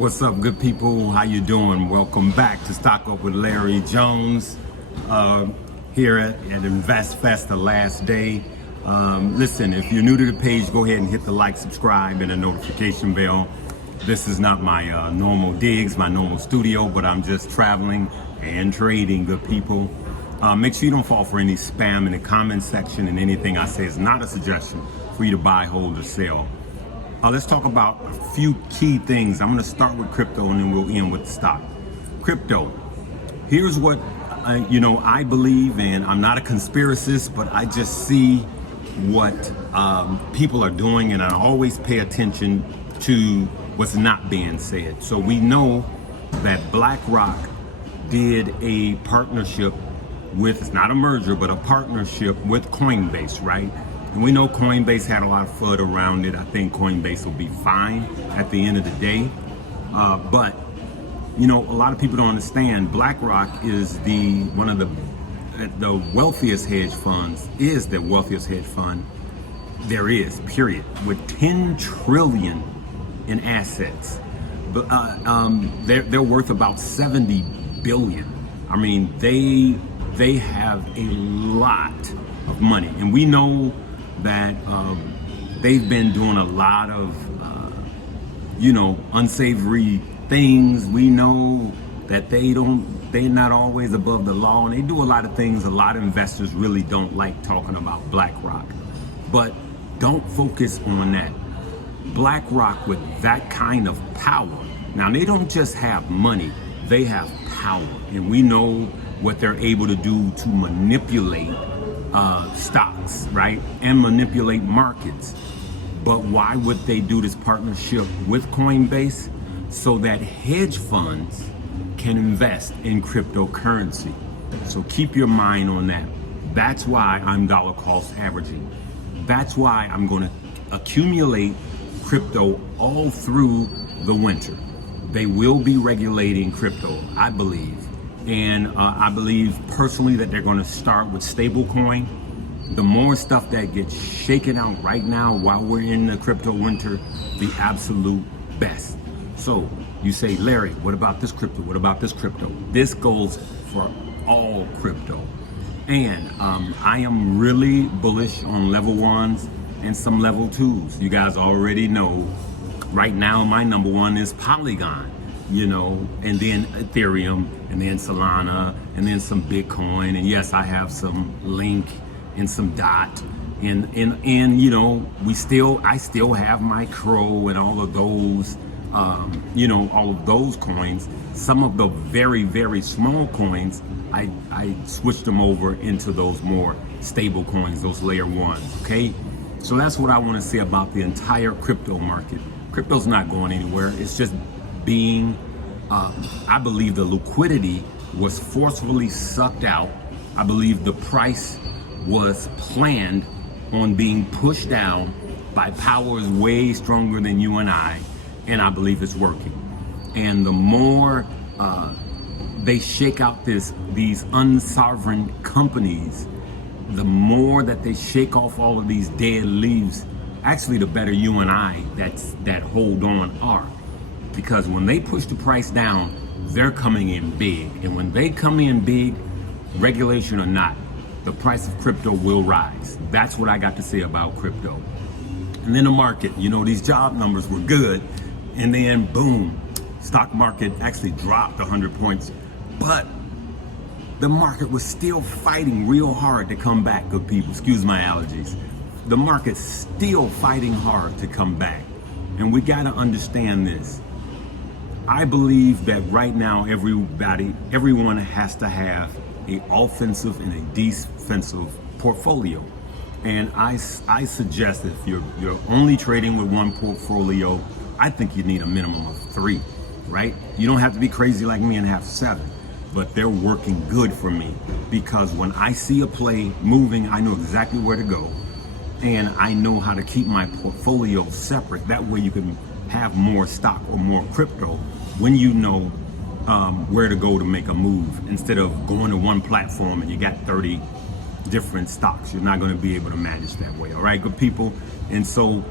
What's up, good people? How you doing? Welcome back to Stock Up with Larry Jones here at Invest Fest, the last day. Listen, if you're new to the page, go ahead and hit the like, subscribe, and the notification bell. This is not my normal digs, my normal studio, but I'm just traveling and trading, good people. Make sure you don't fall for any spam in the comment section, and anything I say is not a suggestion for you to buy, hold, or sell. Let's talk about a few key things. I'm going to start with crypto and then we'll end with the stock. Crypto. Here's what I believe, and I'm not a conspiracist, but I just see what people are doing, and I always pay attention to what's not being said. So we know that BlackRock did a partnership with, it's not a merger, but a partnership with Coinbase, right? And we know Coinbase had a lot of FUD around it. I think Coinbase will be fine at the end of the day. But a lot of people don't understand. BlackRock is one of the wealthiest hedge funds, is the wealthiest hedge fund there is, period, with 10 trillion in assets. But they're worth about 70 billion. I mean, they have a lot of money, and we know that they've been doing a lot of unsavory things. We know that they're not always above the law, and they do a lot of things a lot of investors really don't like talking about BlackRock. But don't focus on that. BlackRock, with that kind of power, now they don't just have money, they have power, and we know what they're able to do to manipulate stocks, right, and manipulate markets. But why would they do this partnership with Coinbase? So that hedge funds can invest in cryptocurrency. So keep your mind on that. That's why I'm dollar cost averaging. That's why I'm going to accumulate crypto all through the winter. They will be regulating crypto, I believe. And I believe personally that they're going to start with stablecoin. The more stuff that gets shaken out right now while we're in the crypto winter, the absolute best. So you say, Larry, what about this crypto? What about this crypto? This goes for all crypto. And I am really bullish on level ones and some level twos. You guys already know right now my number one is Polygon. And then Ethereum, and then Solana, and then some Bitcoin, and yes, I have some Link and some Dot, and I still have my Crow and all of those, all of those coins. Some of the very, very small coins, I switched them over into those more stable coins, those layer ones. Okay, so that's what I want to say about the entire crypto market. Crypto's not going anywhere. It's just being, I believe the liquidity was forcefully sucked out. I believe the price was planned on being pushed down by powers way stronger than you and I believe it's working. And the more they shake out these unsovereign companies, the more that they shake off all of these dead leaves, actually the better you and I that hold on are. Because when they push the price down, they're coming in big. And when they come in big, regulation or not, the price of crypto will rise. That's what I got to say about crypto. And then the market, these job numbers were good. And then boom, stock market actually dropped 100 points. But the market was still fighting real hard to come back, good people. Excuse my allergies. The market's still fighting hard to come back. And we got to understand this. I believe that right now everyone has to have an offensive and a defensive portfolio. And I suggest that if you're only trading with one portfolio, I think you need a minimum of 3, right? You don't have to be crazy like me and have 7, but they're working good for me, because when I see a play moving, I know exactly where to go, and I know how to keep my portfolio separate. That way you can have more stock or more crypto when you know where to go to make a move, instead of going to one platform and you got 30 different stocks. You're not going to be able to manage that way. All right, good people. And so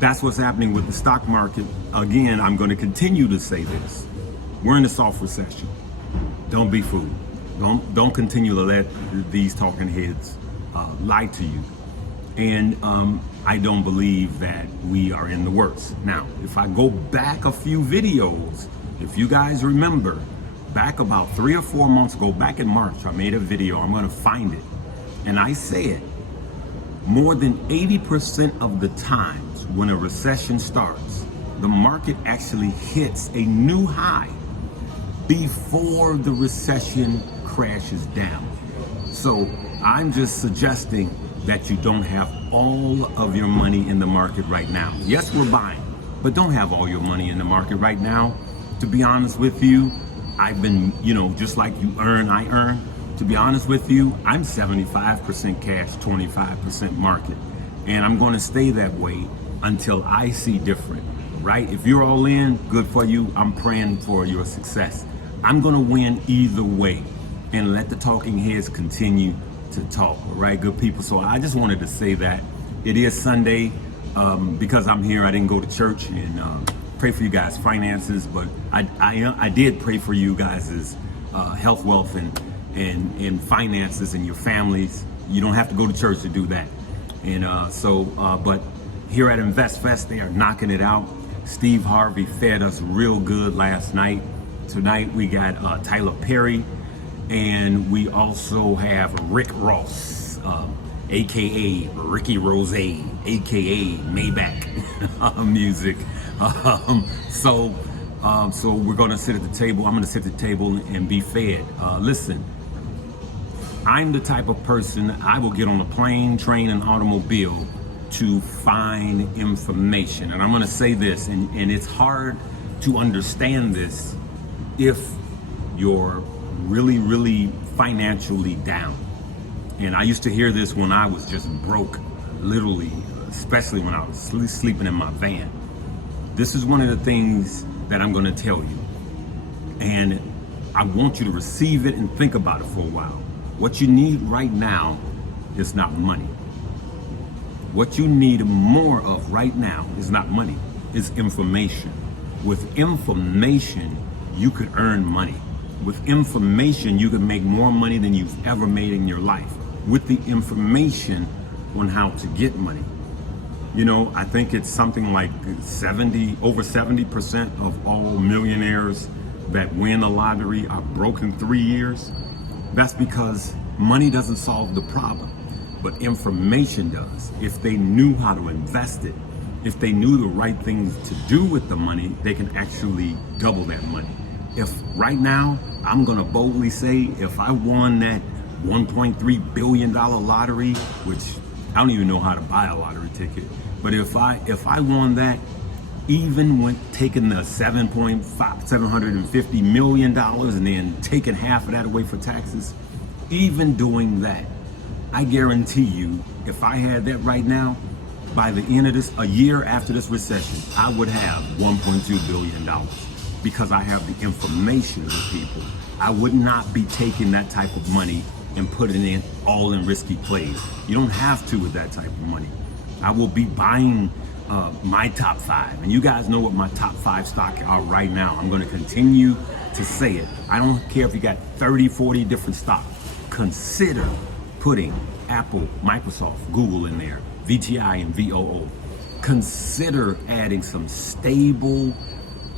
That's what's happening with the stock market. Again, I'm going to continue to say this. We're in a soft recession. Don't be fooled. Don't continue to let these talking heads lie to you. And I don't believe that we are in the worst. Now, if I go back a few videos, if you guys remember, back about 3 or 4 months ago, back in March, I made a video. I'm going to find it. And I said, more than 80% of the times when a recession starts, the market actually hits a new high before the recession crashes down. So I'm just suggesting that you don't have all of your money in the market right now. Yes, we're buying, but don't have all your money in the market right now. To be honest with you, I've been, just like you earn, I earn. To be honest with you, I'm 75% cash, 25% market. And I'm going to stay that way until I see different, right? If you're all in, good for you. I'm praying for your success. I'm going to win either way, and let the talking heads continue to talk, all right, good people? So I just wanted to say that it is Sunday. Because I'm here, I didn't go to church and pray for you guys' finances, but I did pray for you guys' health, wealth, and finances and your families. You don't have to go to church to do that. And but here at InvestFest, they are knocking it out. Steve Harvey fed us real good last night. Tonight we got Tyler Perry, and we also have Rick Ross, aka Ricky Rose, aka Maybach music. So we're gonna sit at the table. I'm gonna sit at the table and be fed. Listen, I'm the type of person, I will get on a plane, train, and automobile to find information. And I'm gonna say this, and it's hard to understand this if you're really, really financially down. And I used to hear this when I was just broke, literally, especially when I was sleeping in my van. This is one of the things that I'm gonna tell you. And I want you to receive it and think about it for a while. What you need right now is not money. What you need more of right now is not money, it's information. With information, you could earn money. With information, you can make more money than you've ever made in your life. With the information on how to get money. I think it's something like over 70% of all millionaires that win the lottery are broke in 3 years. That's because money doesn't solve the problem, but information does. If they knew how to invest it, if they knew the right things to do with the money, they can actually double that money. If right now, I'm gonna boldly say, if I won that $1.3 billion lottery, which I don't even know how to buy a lottery ticket, but if I won that, even when taking the $750 million and then taking half of that away for taxes, even doing that, I guarantee you, if I had that right now, by the end of this, a year after this recession, I would have $1.2 billion because I have the information with people. I would not be taking that type of money and putting it all in risky plays. You don't have to with that type of money. I will be buying my top 5, and you guys know what my top 5 stocks are right now. I'm going to continue to say it. I don't care if you got 30, 40 different stocks. Consider putting Apple, Microsoft, Google in there, VTI and VOO. Consider adding some stable,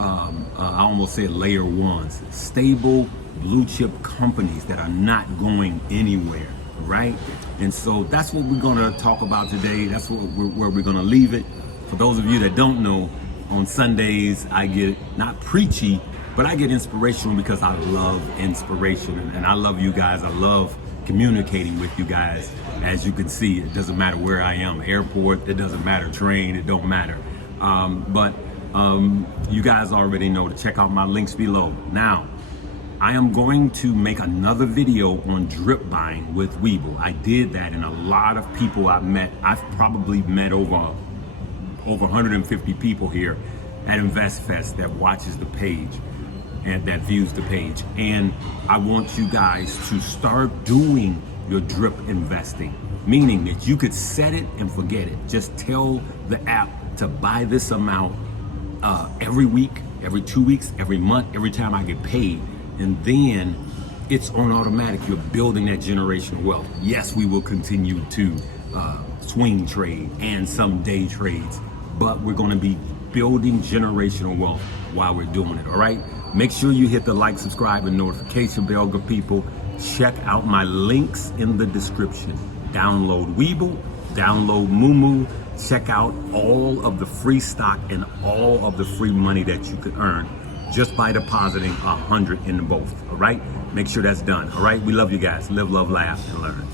I almost said layer ones, stable blue chip companies that are not going anywhere, right? And so that's what we're gonna talk about today. That's where we're gonna leave it. For those of you that don't know, on Sundays I get not preachy, but I get inspirational because I love inspiration, and I love you guys. I love communicating with you guys. As you can see, it doesn't matter where I am, airport, it doesn't matter, train, it don't matter. But you guys already know to check out my links below. Now, I am going to make another video on drip buying with Webull. I did that, and a lot of people I've probably met over 150 people here at InvestFest that watches the page and that views the page. And I want you guys to start doing your drip investing, meaning that you could set it and forget it. Just tell the app to buy this amount every week, every 2 weeks, every month, every time I get paid. And then it's on automatic. You're building that generational wealth. Yes, we will continue to swing trade and some day trades, but we're going to be building generational wealth while we're doing it. All right. Make sure you hit the like, subscribe, and notification bell, good people. Check out my links in the description. Download Webull, download Moomoo. Check out all of the free stock and all of the free money that you could earn just by depositing $100 in both. All right. Make sure that's done. All right. We love you guys. Live, love, laugh, and learn.